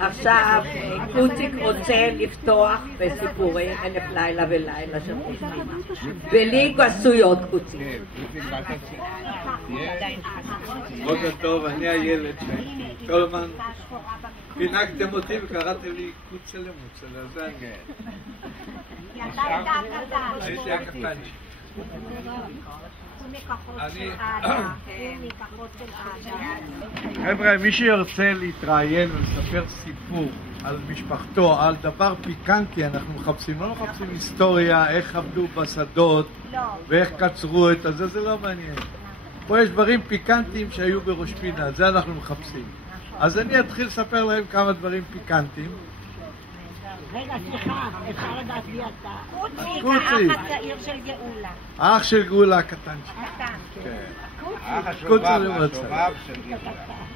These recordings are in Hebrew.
עכשיו קוציק רוצה לפתוח בסיפורי אלף לילה ולילה של בלי גסויות קוציק. בוקר טוב, אני הילד כל הזמן פינקתם אותי וקראתם לי קוצלה מוצלה, זה אני הייתי הקטן. חבר'ה, מי שירצה להתראיין ולספר סיפור על משפחתו, על דבר פיקנטי, אנחנו מחפשים, לא מחפשים היסטוריה, איך עבדו בשדות ואיך קצרו את זה, זה לא מעניין. פה יש דברים פיקנטיים שהיו בראש פינה, זה אנחנו מחפשים. אז אני אתחיל לספר להם כמה דברים פיקנטיים. רגע, סליחה, אפשר לדעת לי אתה. קוציק, האח הצעיר של גאולה. האח של גאולה הקטן. קוציק למצב.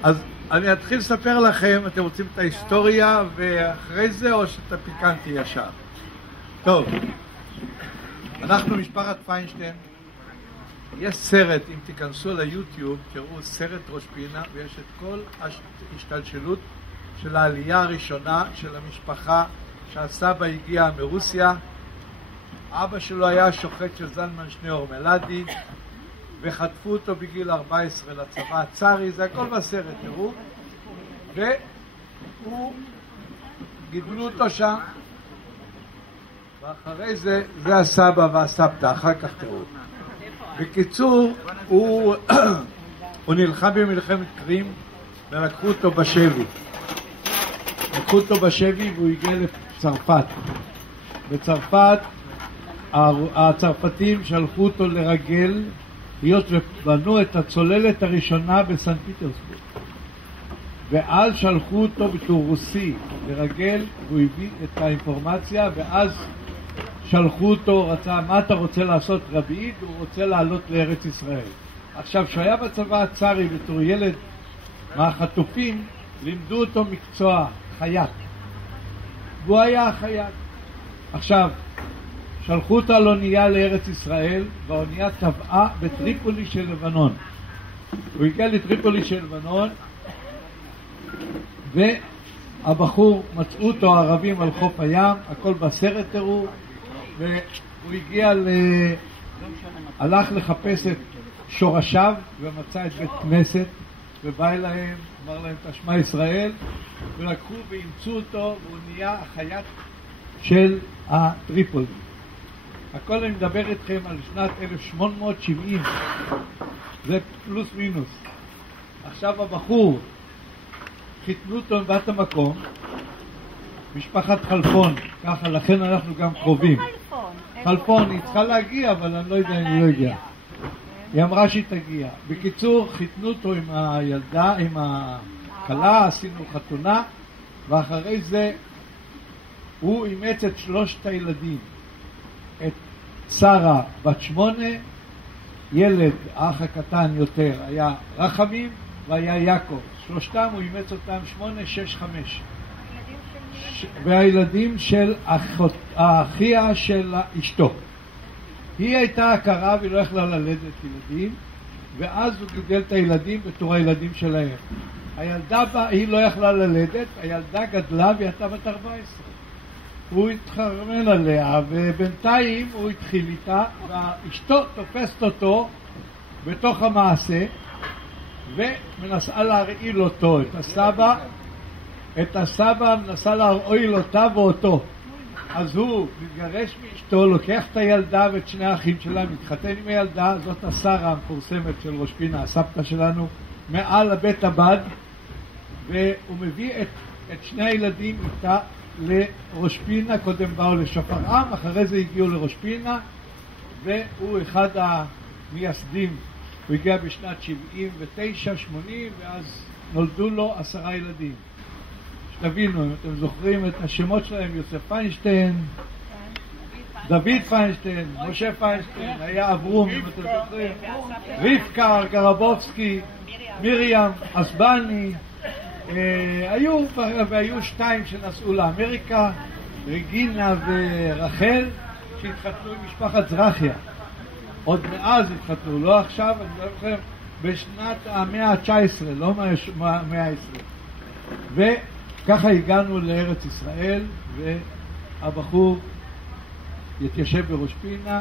אז אני אתחיל לספר לכם, אתם רוצים את ההיסטוריה ואחרי זה או שאת הפיקנטי ישר? טוב, אנחנו משפחת פיינשטיין. יש סרט, אם תיכנסו ליוטיוב, תראו סרט ראש פינה ויש את כל ההשתלשלות של העלייה הראשונה של המשפחה שהסבא הגיע מרוסיה. אבא שלו היה שוחט של זלמן שניאור מלאדי וחטפו אותו בגיל 14 לצבא הצארי, זה הכל בסרט, תראו. והוא גידלו אותו שם ואחרי זה, זה הסבא והסבתא, אחר כך תראו. בקיצור, הוא נלחם במלחמת קרים ולקחו אותו בשבי. לקחו אותו בשבי והוא הגיע לצרפת. בצרפת הצרפתים שלחו אותו לרגל, היות ובנו את הצוללת הראשונה בסן פיטרסבורג. ואז שלחו אותו בתור רוסי לרגל, והוא הביא את האינפורמציה, ואז שלחו אותו, רצה, מה אתה רוצה לעשות רביעית? הוא רוצה לעלות לארץ ישראל. עכשיו, כשהיה בצבא הצארי בתור ילד מהחטופים, לימדו אותו מקצוע חייט. והוא היה חייט. עכשיו, שלחו אותו על אונייה לארץ ישראל, והאונייה טבעה בטריפולי של לבנון. הוא הגיע לטריפולי של לבנון, והבחור מצאו אותו ערבים על חוף הים, הכל בסרט תראו, והוא הגיע הלך לחפש את שורשיו ומצא את בית כנסת ובא אליהם, אמר להם תשמע ישראל, ולקחו ואימצו אותו והוא נהיה החייט של הטריפולי. הכל אני מדבר איתכם על שנת 1870, זה פלוס מינוס. עכשיו הבחור חיתנו אותו בבת המקום, משפחת חלפון, ככה, לכן אנחנו גם קרובים. חלפון, היא צריכה להגיע, אבל אני לא יודע אם היא לא הגיעה. היא אמרה שהיא תגיע. בקיצור, חיתנו אותו עם הילדה, עם הכלה, עשינו חתונה, ואחרי זה הוא אימץ את שלושת הילדים. את שרה בת 8, ילד, האח הקטן יותר, היה רחמים, והיה יעקב. שלושתם הוא אימץ אותם 8, 6, 5. והילדים של האחיה של אשתו. היא הייתה הכרה והיא לא יכלה ללדת ילדים, ואז הוא גידל את הילדים בתור הילדים שלהם. הילדה היא לא יכלה ללדת, הילדה גדלה והיא הייתה בת 14. הוא התחרמן עליה ובינתיים הוא התחיל איתה, ואשתו תופסת אותו בתוך המעשה ומנסה להרעיל אותו, את הסבא מנסה להרעיל אותה ואותו. אז הוא מתגרש מאשתו, לוקח את הילדה ואת שני האחים שלה, מתחתן עם הילדה, זאת השרה המפורסמת של ראש פינה, הסבתא שלנו, מעל הבית הבד, והוא מביא את שני הילדים איתה לראש פינה. קודם באו לשפרעם, אחרי זה הגיעו לראש פינה, והוא אחד המייסדים. הוא הגיע בשנת 79, 80, ואז נולדו לו 10 ילדים. שתבינו, אם אתם זוכרים את השמות שלהם, יוסף פיינשטיין, דוד פיינשטיין, משה פיינשטיין, היה אברום, אם אתם זוכרים, רבקה גרבובסקי, מרים אסבני, והיו 2 שנסעו לאמריקה, רגינה ורחל, שהתחתנו עם משפחת זרחיה. עוד מאז התחתנו, לא עכשיו, אני אומר לכם, בשנת המאה ה-19, לא המאה ה-20. וככה הגענו לארץ ישראל, והבחור התיישב בראש פינה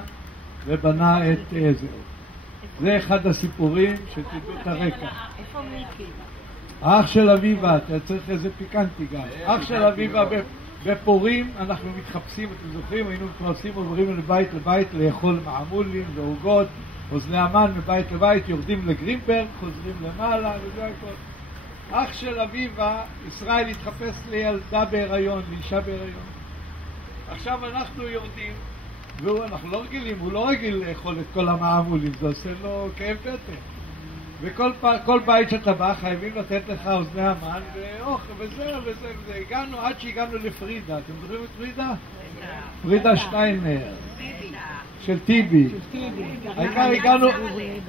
ובנה את זהו. זה אחד הסיפורים שתדעו את הרקע. איפה מיקי? אח של אביבה, אתה צריך איזה פיקנטי גם. אח של אביבה בפורים אנחנו מתחפשים, אתם זוכרים, היינו מתחפשים, עוברים מבית לבית לאכול מעמולים ועוגות, אוזני המן מבית לבית, יורדים לגרינברג, חוזרים למעלה, וזה הכל. אח של אביבה, ישראל התחפש לילדה בהיריון, לאישה בהיריון. עכשיו אנחנו יורדים, ואנחנו לא רגילים, הוא לא רגיל לאכול את כל המעמולים, זה עושה לו כאב בטן. וכל בית שאתה בא חייבים לתת לך אוזני המן ואוכל וזהו וזה. הגענו עד שהגענו לפרידה. אתם זוכרים את פרידה? פרידה שטיינר של טיבי.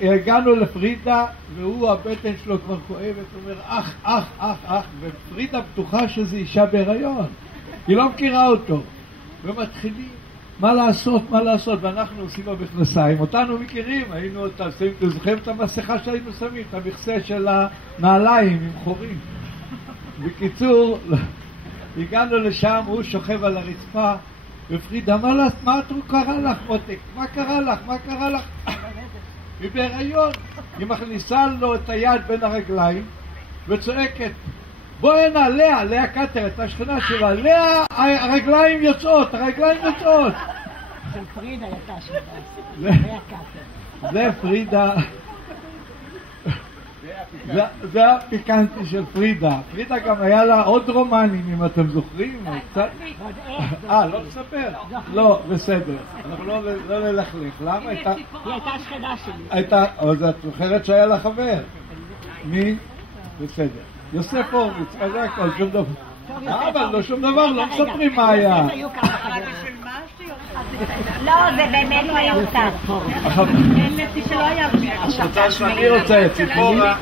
הגענו לפרידה והוא הבטן שלו כבר כואבת, הוא אומר אח אח אח אח, ופרידה בטוחה שזה אישה בהיריון, היא לא מכירה אותו, ומתחילים מה לעשות, ואנחנו עושים במכנסיים, אותנו מכירים, היינו אותם, אתם זוכרים את המסכה שהיינו שמים, את המכסה של הנעליים עם חורים. בקיצור, הגענו לשם, הוא שוכב על הרצפה, ופרידה, מה קרה לך מותק? מה קרה לך? היא בהיריון, היא מכניסה לו את היד בין הרגליים, וצועקת, בוא הנה, לאה קטר, את השכנה שלה, לאה, הרגליים יוצאות. של פרידה יתה שלה, לאה קטר. זה פרידה, זה הפיקנטי של פרידה. פרידה גם היה לה עוד רומנים, אם אתם זוכרים. לא תספר? לא, בסדר. אנחנו לא נלכלך. למה? היא הייתה שכנה שלי. אז את זוכרת שהיה לה חבר. מי? בסדר. יוסף הורוביץ, זה הכל, שום דבר. אבל לא שום דבר, לא מספרים מה היה. לא, זה באמת מיותר. אני רוצה את ציפורה.